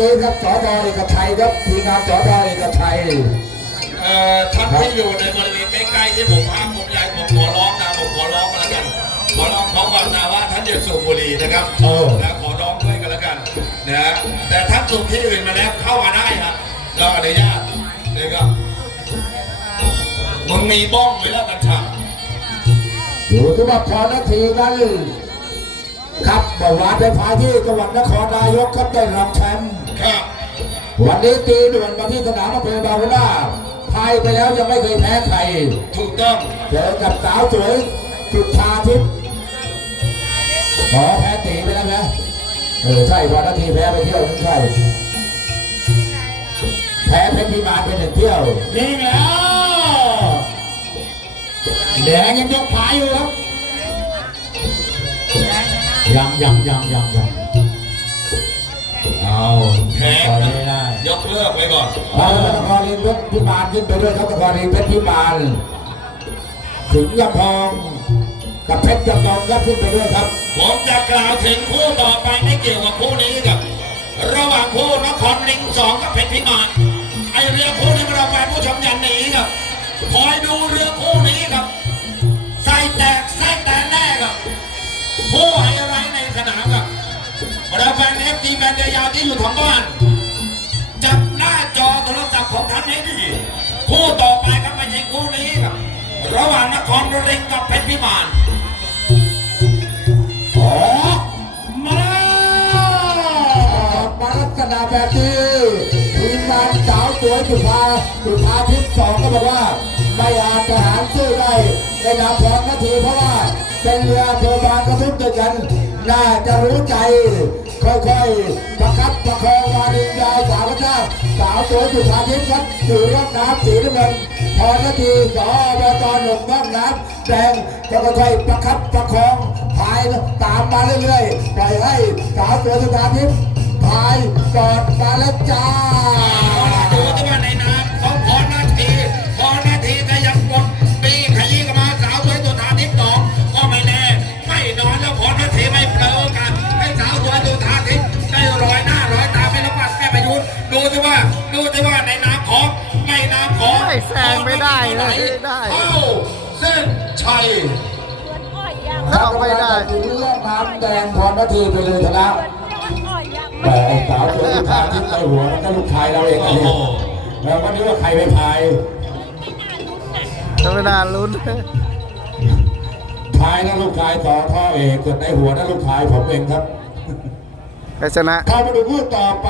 นี้ครับสอทเอกชัยครับทีมงานสอทเอกชัยเอ่อท่านที่อยู่ในบริเวณใกล้ๆที่ผมห้ามผมใหญ่ผมขอร้องนะผมขอร้องมาแล้วกันขอร้องขอความนาว่าท่านอย่าสูบบุหรี่นะครับเออนะขอร้องด้วยกันแล้วกันนะฮะแต่ท่านสูบที่อื่นมาแล้วเข้ามาได้ครับเราอนุญาตนะครับมึงมีบ้องไหมล่ะกัญชาอยู่ที่ว่าพอนาทีนั้น ครับเมื่อวานไปพาที่จังหวัดนครนายกครับได้รองแชมป์ครับวันนี้ตีด่วนมาที่สนามอำเภอบางขุนนาพายไปแล้วยังไม่เคยแพ้ใครถูกต้องเจอกับสาวสวยจุดชาทิพย์ขอแพ้ตีไปแล้วนะเออใช่พอนาทีแพ้ไปเที่ยวนึงใช่แพ้เพชรพิมานไปหนึ่งเที่ยวนี่แล้วแดงยังยกขายอยู่ครับ ยังยังยังยังยังเอาแพ้ต่อยนะไม่ได้ยกเลิกไว้ก่อนเอาตะกอรีเพชรพิมานขึ้นไปด้วยครับตะกอรีเพชรพิมานสิงห์ยำพองกับเพชรจำลองครับขึ้นไปด้วยครับ ผมจะกล่าวถึงคู่ต่อไปไม่เกี่ยวกับคู่นี้กับระหว่างคู่นครลิงสองกับเพชรพิมานไอเรือคู่นี้เราแฟนผู้ชมอยันหนีครับคอยดูเรือ ที่อยู่ทางบ้านจับหน้าจอโทรศัพท์ของท่านให้ดีคู่ต่อไปครับไม่ใช่คู่นี้ครับระหว่างนครลิงกับเพชรพิมานออมามาลักษณะแบบนี้ทีมงานสาวสวยจุฬาจุฬาทิพย์สองก็บอกว่าไม่อาจจะหารสู้ได้ในนามของนาทีเพราะว่าเป็นเรือเทวบานกระทุ้งด้วกันน่าจะรู้ใจ ค่อยๆประคับประคองมาดียาสาวพระเจ้าสาวสวยจุฬาทิพย์ครับอยู่ร่องน้ำสีน้ำเงินพอนาทีสอบตหนุ่มร่องน้ำแดงก็ค่อยประคับประคองพายตามมาเรื่อยๆปล่อยให้สาวสวยสุดาทิพย์พายกอดมาแล้วจ้า น้ำของไม่แซงไม่ได้เลยไม่ได้เอ้าเส้นชัยเข้าไม่ได้ถึงเรื่องน้ำแดงพรนาทีไปเลยชนะแต่ไอ้สาวสวยสุดาทิพย์ในหัวมันก็ลูกชายเราเองอันโอ้นี้โหแล้ววันนี้ว่าใครไปพายธรรมดาลุ้น พายนะลูกชายต่อท่อเอกเกิดในหัวนะลูกชายผมเองครับใครชนะ เข้ามาดูคู่ต่อไป